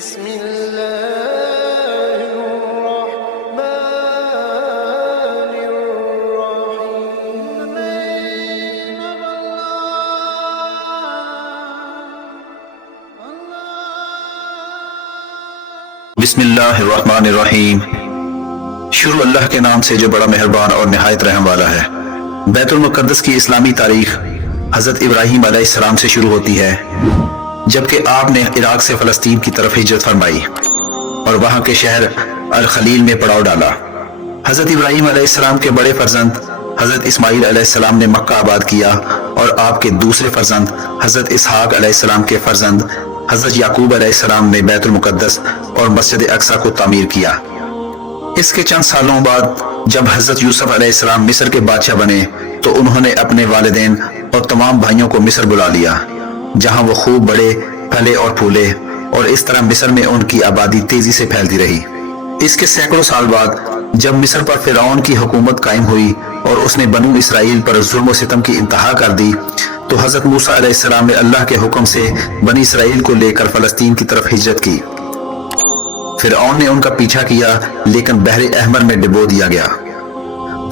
بسم الله الرحمن الرحيم. بسم اللہ الرحمن الرحیم. شروع اللہ کے نام سے جو بڑا مہربان اور نہایت رحم والا ہے. بیت المقدس کی اسلامی تاریخ حضرت ابراہیم علیہ السلام سے شروع ہوتی ہے، جبکہ آپ نے عراق سے فلسطین کی طرف ہجرت فرمائی اور وہاں کے شہر الخلیل میں پڑاؤ ڈالا. حضرت ابراہیم علیہ السلام کے بڑے فرزند حضرت اسماعیل علیہ السلام نے مکہ آباد کیا، اور آپ کے دوسرے فرزند حضرت اسحاق علیہ السلام کے فرزند حضرت یعقوب علیہ السلام نے بیت المقدس اور مسجد اقصی کو تعمیر کیا. اس کے چند سالوں بعد جب حضرت یوسف علیہ السلام مصر کے بادشاہ بنے تو انہوں نے اپنے والدین اور تمام بھائیوں کو مصر بلا لیا، جہاں وہ خوب بڑے پھلے اور پھولے، اور اس طرح مصر میں ان کی آبادی تیزی سے پھیلتی رہی. اس کے سینکڑوں سال بعد جب مصر پر فرعون کی حکومت قائم ہوئی اور اس نے بنو اسرائیل پر ظلم و ستم کی انتہا کر دی، تو حضرت موسیٰ علیہ السلام نے اللہ کے حکم سے بنی اسرائیل کو لے کر فلسطین کی طرف ہجرت کی. فرعون نے ان کا پیچھا کیا، لیکن بحر احمر میں ڈبو دیا گیا.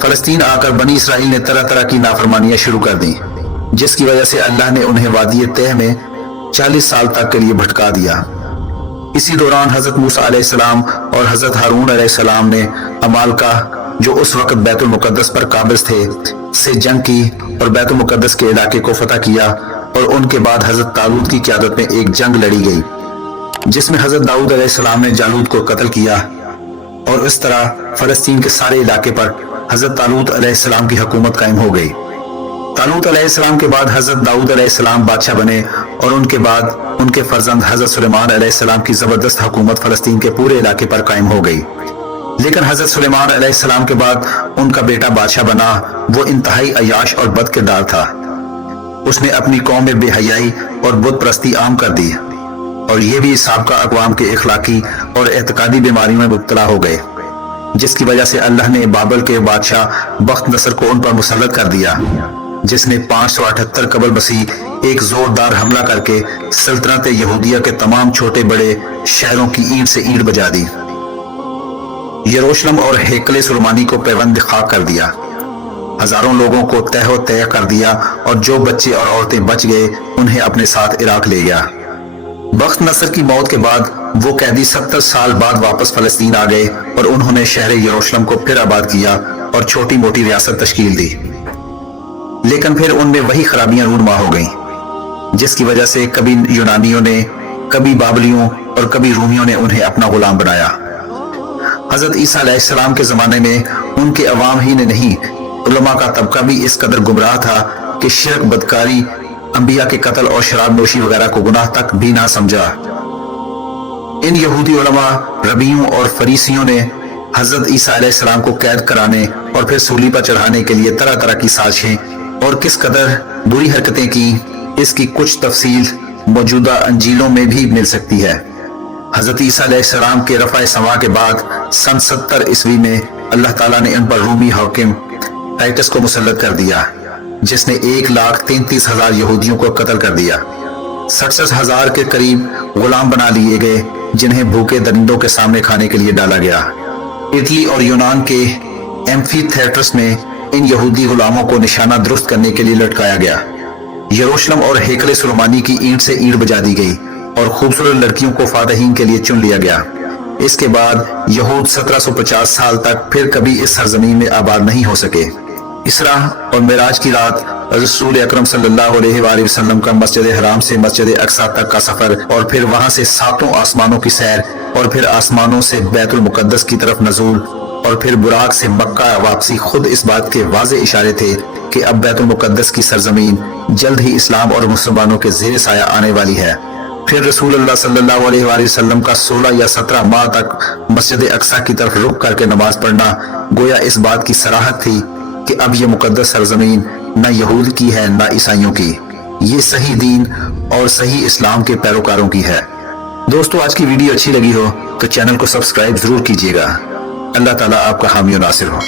فلسطین آ کر بنی اسرائیل نے طرح طرح کی نافرمانیاں شروع کر دیں، جس کی وجہ سے اللہ نے انہیں وادی تہ میں 40 سال تک کے لیے بھٹکا دیا. اسی دوران حضرت موسیٰ علیہ السلام اور حضرت ہارون علیہ السلام نے عمالقہ، جو اس وقت بیت المقدس پر قابض تھے، سے جنگ کی اور بیت المقدس کے علاقے کو فتح کیا. اور ان کے بعد حضرت طالوت کی قیادت میں ایک جنگ لڑی گئی، جس میں حضرت داؤد علیہ السلام نے جالوت کو قتل کیا، اور اس طرح فلسطین کے سارے علاقے پر حضرت طالوت علیہ السلام کی حکومت قائم ہو گئی. طالوت علیہ السلام کے بعد حضرت داؤد علیہ السلام بادشاہ بنے، اور ان کے بعد ان کے فرزند حضرت سلیمان علیہ السلام کی زبردست حکومت فلسطین کے پورے علاقے پر قائم ہو گئی. لیکن حضرت سلیمان علیہ السلام کے بعد ان کا بیٹا بادشاہ بنا. وہ انتہائی عیاش اور بد کردار تھا. اس نے اپنی قوم میں بے حیائی اور بت پرستی عام کر دی، اور یہ بھی سابقہ اقوام کے اخلاقی اور اعتقادی بیماریوں میں مبتلا ہو گئے، جس کی وجہ سے اللہ نے بابل کے بادشاہ بخت نصر کو ان پر مسلط کر دیا، جس نے 578 قبل مسیح ایک زوردار حملہ کر کے سلطنت یہودیہ کے تمام چھوٹے بڑے شہروں کی اینٹ سے اینٹ بجا دی. یروشلم اور ہیکل سلیمانی کو پیوند خاک کر دیا، ہزاروں لوگوں کو تہ و تیہ کر دیا، اور جو بچے اور عورتیں بچ گئے انہیں اپنے ساتھ عراق لے گیا. بخت نصر کی موت کے بعد وہ قیدی 70 سال بعد واپس فلسطین آ گئے، اور انہوں نے شہر یروشلم کو پھر آباد کیا اور چھوٹی موٹی ریاست تشکیل دی. لیکن پھر ان میں وہی خرابیاں رونما ہو گئیں، جس کی وجہ سے کبھی یونانیوں نے، کبھی بابلیوں اور کبھی رومیوں نے انہیں اپنا غلام بنایا. حضرت عیسیٰ علیہ السلام کے زمانے میں ان کے عوام ہی نے نہیں، علماء کا طبقہ بھی اس قدر گمراہ تھا کہ شرک، بدکاری، انبیاء کے قتل اور شراب نوشی وغیرہ کو گناہ تک بھی نہ سمجھا. ان یہودی علماء، ربیوں اور فریسیوں نے حضرت عیسیٰ علیہ السلام کو قید کرانے اور پھر سولی پر چڑھانے کے لیے طرح طرح کی سازشیں اور کس قدر بری حرکتیں کی، اس کی کچھ تفصیل موجودہ انجیلوں میں بھی مل سکتی ہے. حضرت عیسیٰ علیہ السلام کے رفع سما کے بعد سن 70 عیسوی میں اللہ تعالیٰ نے ان پر رومی حاکم ٹائٹس کو مسلط کر دیا، جس نے 1,33,000 یہودیوں کو قتل کر دیا. 67,000 کے قریب غلام بنا لیے گئے، جنہیں بھوکے درندوں کے سامنے کھانے کے لیے ڈالا گیا. اٹلی اور یونان کے ایمفی تھیٹرس میں ان یہودی غلاموں کو نشانہ درست کرنے کے لیے لٹکایا گیا. یروشلم اور ہیکل سلیمانی کی اینٹ سے اینٹ بجا دی گئی، اور خوبصورت لڑکیوں کو فاتحین کے لیے چن لیا گیا. اس کے بعد یہود 1750 سال تک پھر کبھی اس سرزمین میں آباد نہیں ہو سکے. اسرا اور معراج کی رات رسول اکرم صلی اللہ علیہ وآلہ وسلم کا مسجد حرام سے مسجد اقصی تک کا سفر، اور پھر وہاں سے 7 آسمانوں کی سیر، اور پھر آسمانوں سے بیت المقدس کی طرف نزول، اور پھر براق سے مکہ واپسی خود اس بات کے واضح اشارے تھے کہ اب بیت المقدس کی سرزمین جلد ہی اسلام اور مسلمانوں کے زیر سایہ آنے والی ہے. پھر رسول اللہ صلی اللہ علیہ وآلہ وسلم کا 16 یا 17 ماہ تک مسجد اقصی کی طرف رخ کر کے نماز پڑھنا گویا اس بات کی صراحت تھی کہ اب یہ مقدس سرزمین نہ یہود کی ہے نہ عیسائیوں کی، یہ صحیح دین اور صحیح اسلام کے پیروکاروں کی ہے. دوستو، آج کی ویڈیو اچھی لگی ہو تو چینل کو سبسکرائب ضرور کیجیے گا. اللہ تعالیٰ آپ کا حامی و ناصر ہو.